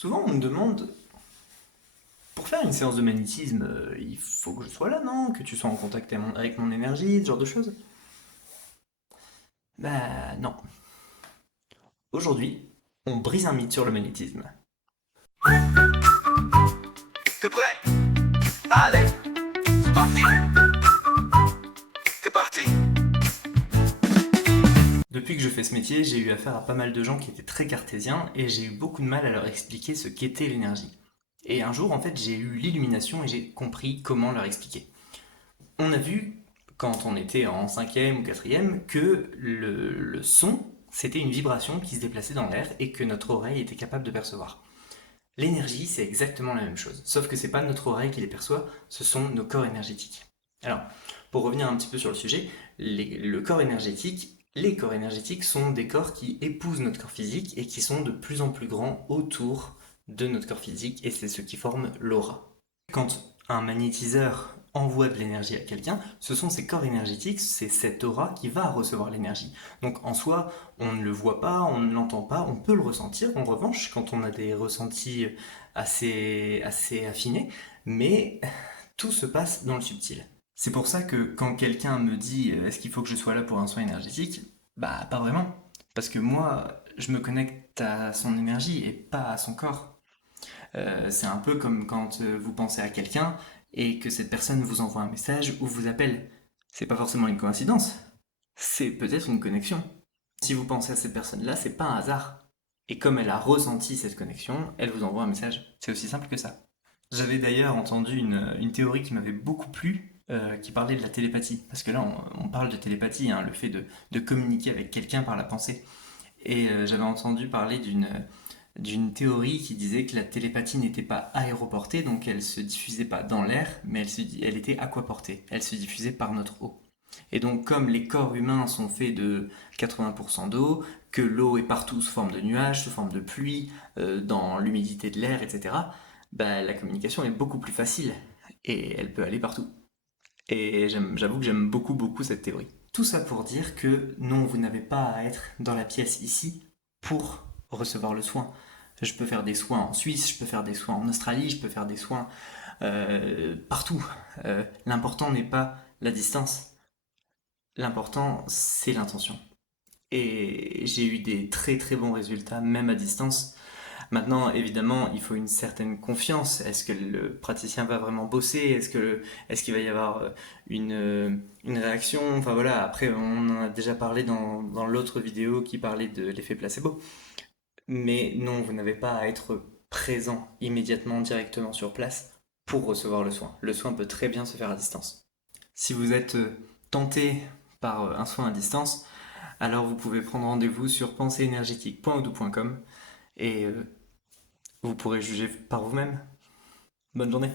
Souvent, on me demande, pour faire une séance de magnétisme, il faut que je sois là, non? Que tu sois en contact avec mon énergie, ce genre de choses. Bah non. Aujourd'hui, on brise un mythe sur le magnétisme. T'es prêt? Allez, c'est parti. C'est parti. Depuis que je fais ce métier, j'ai eu affaire à pas mal de gens qui étaient très cartésiens et j'ai eu beaucoup de mal à leur expliquer ce qu'était l'énergie. Et un jour, en fait, j'ai eu l'illumination et j'ai compris comment leur expliquer. On a vu, quand on était en cinquième ou quatrième, que le son, c'était une vibration qui se déplaçait dans l'air et que notre oreille était capable de percevoir. L'énergie, c'est exactement la même chose, sauf que c'est pas notre oreille qui les perçoit, ce sont nos corps énergétiques. Alors, pour revenir un petit peu sur le sujet, les corps énergétiques sont des corps qui épousent notre corps physique et qui sont de plus en plus grands autour de notre corps physique, et c'est ce qui forme l'aura. Quand un magnétiseur envoie de l'énergie à quelqu'un, ce sont ces corps énergétiques, c'est cette aura qui va recevoir l'énergie. Donc en soi, on ne le voit pas, on ne l'entend pas, on peut le ressentir en revanche quand on a des ressentis assez affinés, mais tout se passe dans le subtil. C'est pour ça que quand quelqu'un me dit est-ce qu'il faut que je sois là pour un soin énergétique, bah pas vraiment. Parce que moi, je me connecte à son énergie et pas à son corps. C'est un peu comme quand vous pensez à quelqu'un et que cette personne vous envoie un message ou vous appelle. C'est pas forcément une coïncidence, c'est peut-être une connexion. Si vous pensez à cette personne-là, c'est pas un hasard. Et comme elle a ressenti cette connexion, elle vous envoie un message. C'est aussi simple que ça. J'avais d'ailleurs entendu une théorie qui m'avait beaucoup plu, qui parlait de la télépathie. Parce que là, on parle de télépathie, hein, le fait de communiquer avec quelqu'un par la pensée. Et j'avais entendu parler d'une théorie qui disait que la télépathie n'était pas aéroportée, donc elle se diffusait pas dans l'air, mais elle était aquaportée. Elle se diffusait par notre eau. Et donc, comme les corps humains sont faits de 80% d'eau, que l'eau est partout sous forme de nuages, sous forme de pluie, dans l'humidité de l'air, etc., bah, la communication est beaucoup plus facile et elle peut aller partout. Et j'avoue que j'aime beaucoup, beaucoup cette théorie. Tout ça pour dire que non, vous n'avez pas à être dans la pièce ici pour recevoir le soin. Je peux faire des soins en Suisse, je peux faire des soins en Australie, je peux faire des soins partout. L'important n'est pas la distance, l'important c'est l'intention. Et j'ai eu des très très bons résultats, même à distance. Maintenant, évidemment, il faut une certaine confiance. Est-ce que le praticien va vraiment bosser? Est-ce qu'il va y avoir une réaction? Enfin voilà, après, on en a déjà parlé dans l'autre vidéo qui parlait de l'effet placebo. Mais non, vous n'avez pas à être présent immédiatement, directement sur place pour recevoir le soin. Le soin peut très bien se faire à distance. Si vous êtes tenté par un soin à distance, alors vous pouvez prendre rendez-vous sur penséénergétique.odoo.com et vous pourrez juger par vous-même. Bonne journée.